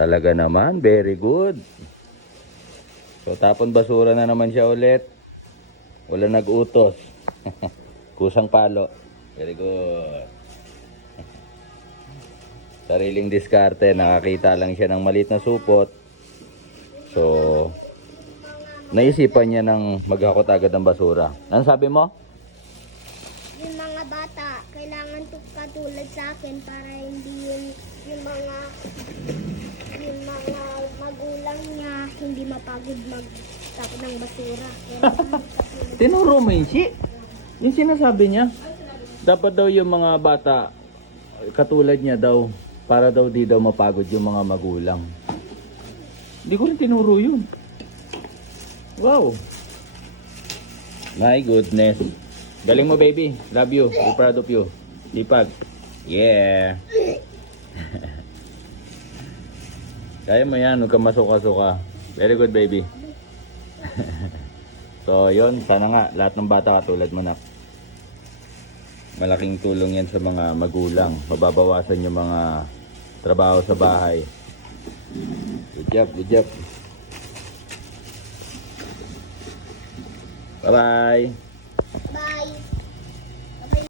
Talaga naman, very good. So tapon basura na naman siya ulit. Wala nag-utos. Kusang palo. Very good. Sariling diskarte, nakakita lang siya ng maliit na supot. So, naisipan niya ng maghakot agad ng basura. Ano sabi mo? Yung mga bata, kailangan katulad sa akin para hindi yung mga magulang niya hindi mapagod magtapon ng basura. Tinuro mo yun, yung sinasabi niya. Dapat daw yung mga bata, katulad niya daw, para daw di daw mapagod yung mga magulang. Hindi ko rin tinuro yun. Wow. My goodness. Galing mo, baby. Love you. Be proud of you. Sipag. Yeah. Kaya mo yan. Huwag ka masuka-suka. Very good, baby. So, yon. Sana nga, lahat ng bata katulad mo na. Malaking tulong yan sa mga magulang. Mababawasan yung mga trabaho sa bahay. Good job, good job. Bye-bye.